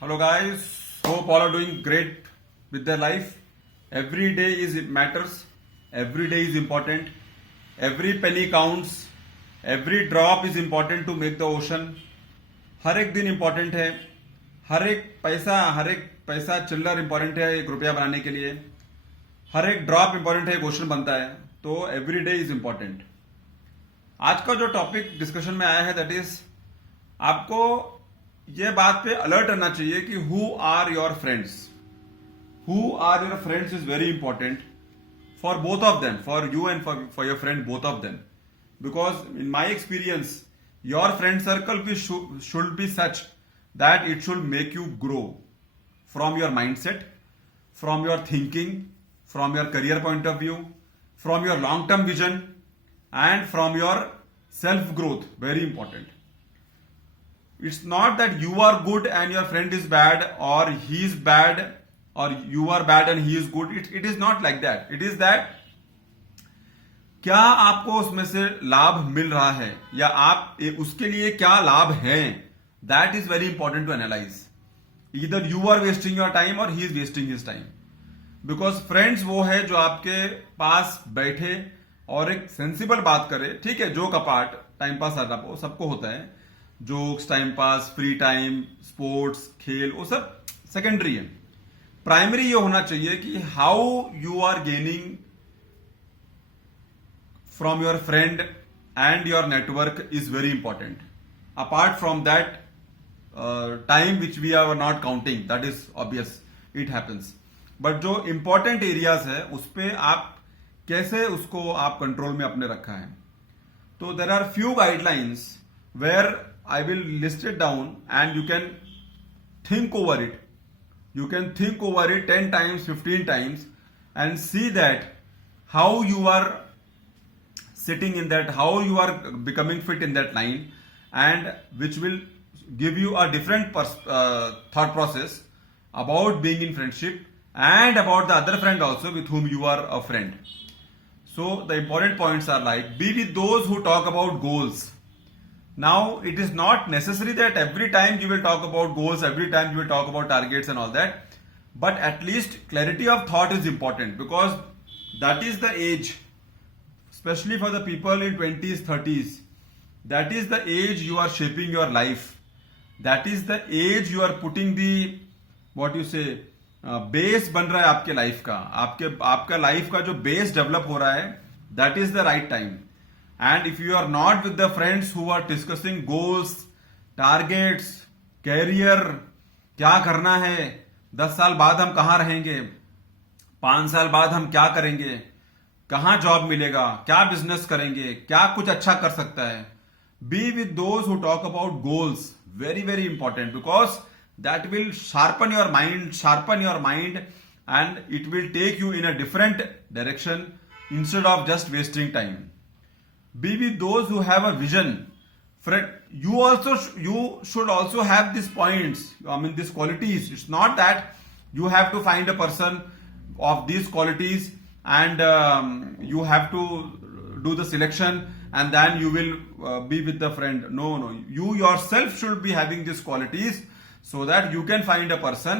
Hello guys, hope all are doing great with their life. Every day is it matters. Every day is important. Every penny counts. Every drop is important to make the ocean. हर एक दिन important है. हर एक पैसा चिल्लर important है एक रुपया बनाने के लिए. हर एक ड्रॉप इंपॉर्टेंट है एक ओशन बनता है. तो एवरी डे इज इंपॉर्टेंट. आज का जो टॉपिक डिस्कशन में आया है दैट इज आपको ये बात पे अलर्ट रहना चाहिए कि who are your friends. Who are your friends is very important for both of them, for you and for your friend both of them. Because in my experience your friend circle भी should be such that it should make you grow from your mind set, from your thinking, from your career point of view, from your long term vision and from your self growth. Very important. It's not that you are good and your friend is bad, or he is bad, or you are bad and he is good. It is not like that. It is that क्या आपको उसमें से लाभ मिल रहा है या आप उसके लिए क्या लाभ है. That is very important to analyse. Either you are wasting your time or he is wasting his time. Because friends वो है जो आपके पास बैठे और एक सेंसिबल बात करे. ठीक है, जोक अपार्ट, टाइम पास सबको होता है. Jokes, time pass, free time, sports, खेल, वो सब सेकेंडरी है. प्राइमरी ये होना चाहिए कि how you are gaining from your friend and your network is very important. Apart from that time which we are not counting, that is obvious, it happens. But जो important areas है उस पर आप कैसे उसको आप कंट्रोल में अपने रखा है. तो there are few guidelines where I will list it down and you can think over it. You can think over it 10 times, 15 times and see that how you are sitting in that, how you are becoming fit in that line, and which will give you a different thought process about being in friendship and about the other friend also with whom you are a friend. So the important points are like, be with those who talk about goals. Now it is not necessary that every time you will talk about goals, every time you will talk about targets and all that, but at least clarity of thought is important, because that is the age, especially for the people in 20s, 30s, that is the age you are shaping your life. That is the age you are putting the, what you say, base बन रहा है आपके life का. आपका life का जो base develop हो रहा है, that is the right time. And if you are not with the friends who are discussing goals, targets, career, क्या करना है, 10 साल बाद हम कहां रहेंगे, 5 साल बाद हम क्या करेंगे, कहां जॉब मिलेगा, क्या बिजनेस करेंगे, क्या कुछ अच्छा कर सकता है. B with those who talk about goals. Very very important, because that will sharpen your mind and it will take you in a different direction instead of just wasting time. Be with those who have a vision. Friend, you should also have these points, these qualities. It's not that you have to find a person of these qualities and you have to do the selection and then you will be with the friend. No, you yourself should be having these qualities, so that you can find a person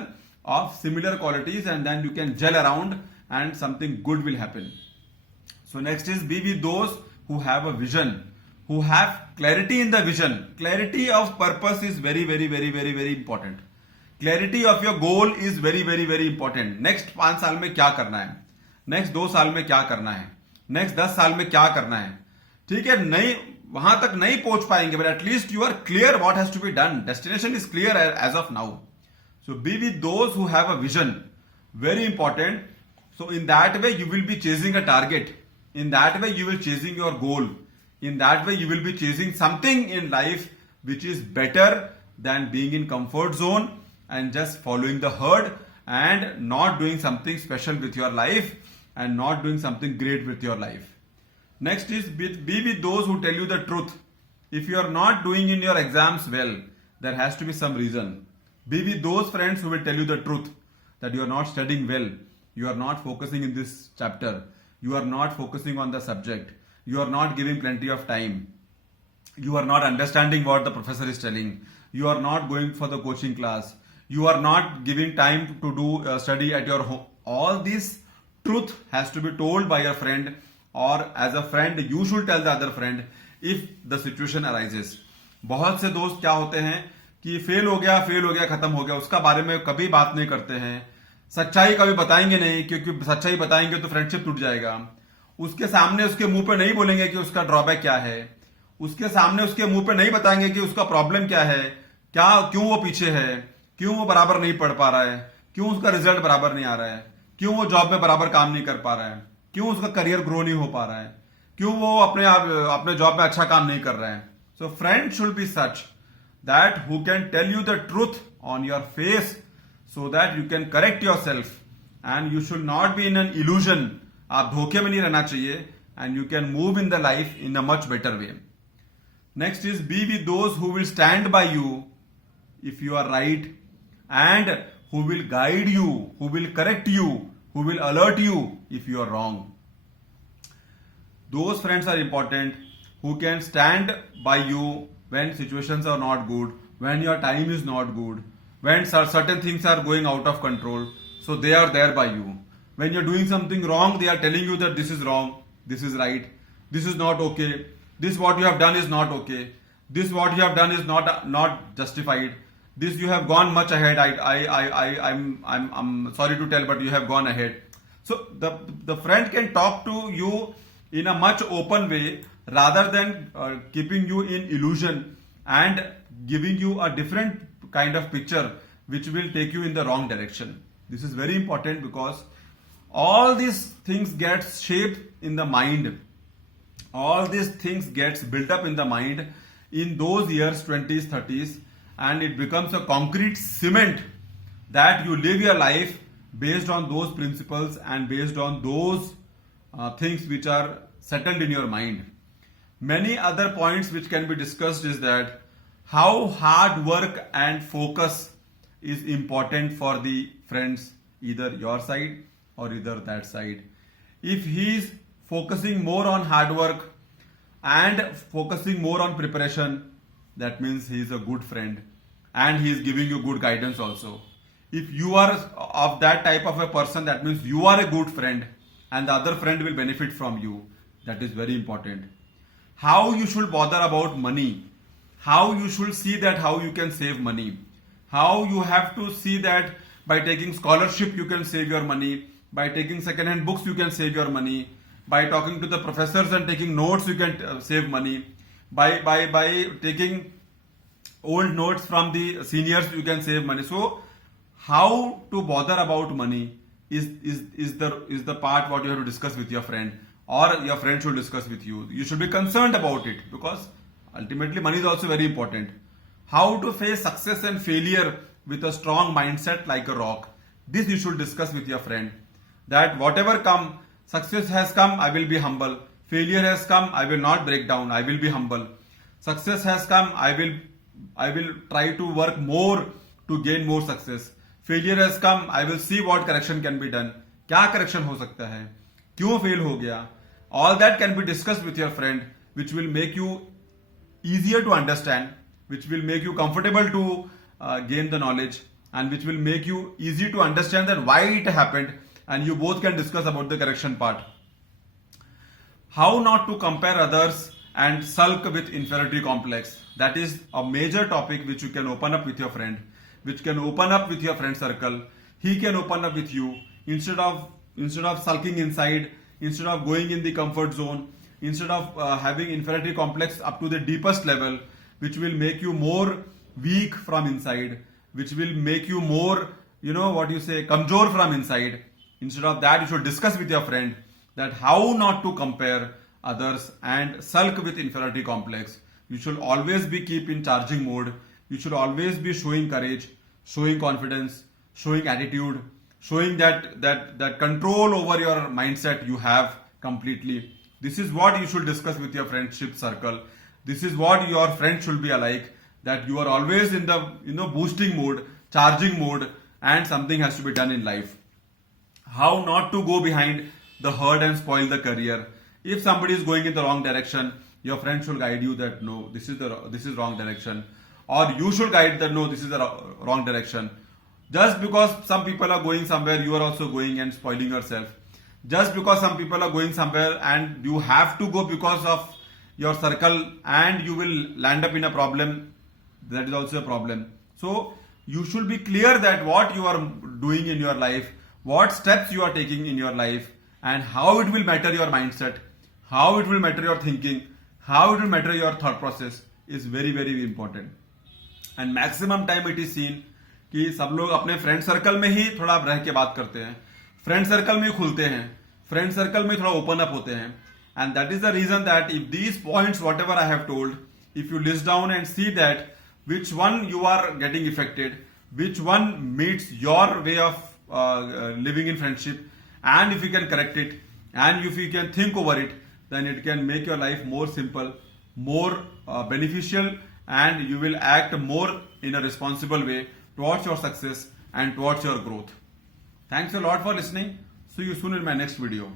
of similar qualities and then you can gel around and something good will happen. So next is, be with those who have a vision, who have clarity in the vision. Clarity of purpose is very very very very very important. Clarity of your goal is very very very important. Next 5 साल में क्या करना है, next 2 साल में क्या करना है, next 10 साल में क्या करना है. ठीक है, नहीं वहां तक नहीं पहुंच पाएंगे, but at least you are clear what has to be done. Destination is clear as of now. So be with those who have a vision. Very important. So in that way you will be chasing a target. In that way you will chasing your goal. In that way you will be chasing something in life which is better than being in comfort zone and just following the herd and not doing something special with your life and not doing something great with your life. Next is, be with those who tell you the truth. If you are not doing in your exams well, there has to be some reason. Be with those friends who will tell you the truth, that you are not studying well, you are not focusing in this chapter, you are not focusing on the subject, you are not giving plenty of time, you are not understanding what the professor is telling, you are not going for the coaching class, You are not giving time to do study at your home. All this truth has to be told by your friend, or as a friend you should tell the other friend if the situation arises. बहुत से दोस्त क्या होते हैं कि fail हो गया खत्म हो गया, उसका बारे में कभी बात नहीं करते हैं, सच्चाई कभी बताएंगे नहीं, क्योंकि सच्चाई बताएंगे तो फ्रेंडशिप टूट जाएगा. उसके सामने उसके मुंह पे नहीं बोलेंगे कि उसका ड्रॉबैक क्या है, उसके सामने उसके मुंह पे नहीं बताएंगे कि उसका प्रॉब्लम क्या है, क्यों वो पीछे है, क्यों वो बराबर नहीं पढ़ पा रहा है, क्यों उसका रिजल्ट बराबर नहीं आ रहा है, क्यों वो जॉब में बराबर काम नहीं कर पा रहा है, क्यों उसका करियर ग्रो नहीं हो पा रहा है, क्यों वो अपने जॉब में अच्छा काम नहीं कर रहा है. So friend should be such that who can tell you the truth on your face so that you can correct yourself, and you should not be in an illusion. आप धोखे में नहीं रहना चाहिए, and you can move in the life in a much better way. Next is be with those who will stand by you if you are right, and who will guide you, who will correct you, who will alert you if you are wrong. Those friends are important who can stand by you when situations are not good, when your time is not good, when certain things are going out of control. So they are there by you. When you're doing something wrong, they are telling you that this is wrong, this is right, this is not okay, this what you have done is not okay, this what you have done is not justified, this you have gone much ahead. I'm sorry to tell, but you have gone ahead. So the friend can talk to you in a much open way rather than keeping you in illusion and giving you a different kind of picture which will take you in the wrong direction. This is very important because all these things get shaped in the mind. All these things gets built up in the mind in those years 20s 30s, and it becomes a concrete cement that you live your life based on those principles and based on those things which are settled in your mind. Many other points which can be discussed is that how hard work and focus is important for the friends, either your side or either that side. If he is focusing more on hard work and focusing more on preparation, that means he is a good friend and he is giving you good guidance also. If you are of that type of a person, that means you are a good friend and the other friend will benefit from you. That is very important. How you should bother about money, how you should see that how you can save money, how you have to see that by taking scholarship you can save your money, by taking second-hand books you can save your money, by talking to the professors and taking notes you can save money, by taking old notes from the seniors you can save money. So how to bother about money is the part what you have to discuss with your friend, or your friend should discuss with you. You should be concerned about it because ultimately money is also very important. How to face success and failure with a strong mindset like a rock. This you should discuss with your friend. That whatever come, success has come, I will be humble. Failure has come, I will not break down, I will be humble. Success has come, I will try to work more to gain more success. Failure has come, I will see what correction can be done. क्या correction हो सकता है? क्यों fail हो गया? All that can be discussed with your friend, which will make you easier to understand, which will make you comfortable to gain the knowledge, and which will make you easy to understand that why it happened, and you both can discuss about the correction part. How not to compare others and sulk with inferiority complex. That is a major topic which you can open up with your friend, which can open up with your friend circle. He can open up with you instead of sulking inside, instead of going in the comfort zone, instead of having inferiority complex up to the deepest level, which will make you more weak from inside, which will make you more, kamjor from inside. Instead of that, you should discuss with your friend that how not to compare others and sulk with inferiority complex. You should always be keep in charging mode. You should always be showing courage, showing confidence, showing attitude, showing that control over your mindset you have completely. This is what you should discuss with your friendship circle. This is what your friend should be alike, that you are always in the boosting mode, charging mode, and something has to be done in life. How not to go behind the herd and spoil the career. If somebody is going in the wrong direction, your friend should guide you that no, this is wrong direction, or you should guide that no, this is the wrong direction. Just because some people are going somewhere, you are also going and spoiling yourself. Just because some people are going somewhere and you have to go because of your circle and you will land up in a problem, that is also a problem. So you should be clear that what you are doing in your life, what steps you are taking in your life, and how it will matter your mindset, how it will matter your thinking, how it will matter your thought process is very very important. And maximum time it is seen कि सब लोग अपने friend circle में ही थोड़ा रह के बात करते हैं, फ्रेंड सर्कल में ही खुलते हैं, फ्रेंड सर्कल में थोड़ा ओपन अप होते हैं. And that is the reason that if these points whatever I have told, if you list down and see that which one you are getting affected, which one meets your way of living in friendship, and if you can correct it and if you can think over it, then it can make your life more simple, more beneficial, and you will act more in a responsible way towards your success and towards your growth. Thanks a lot for listening. See you soon in my next video.